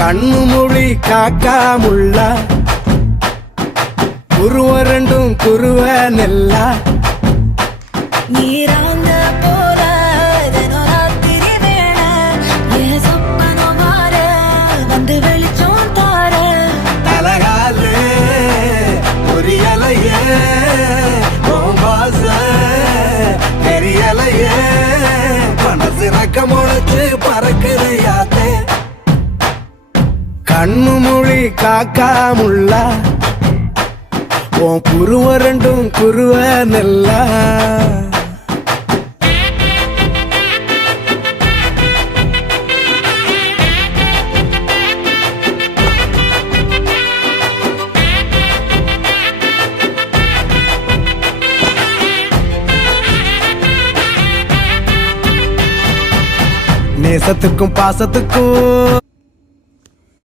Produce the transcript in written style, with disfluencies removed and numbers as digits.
கண்ணு மொழி காக்காமுள்ள குருவ ரெண்டும் குருவ நெல்லா நீராங்க போல தினராத்திரி வேண என் சொப்பனம் மாற வந்து வெளிச்சம் தார தலகாலே பொரியலையே ஓம்பாச தெரியலையே மனசு ரக்க முளைச்சு பறக்குறையாத்தே கண்ணு மொழி காக்காமுள்ள உன் குருவ ரெண்டும் குருவ நெல்லா நேசத்துக்கும் பாசத்துக்கும்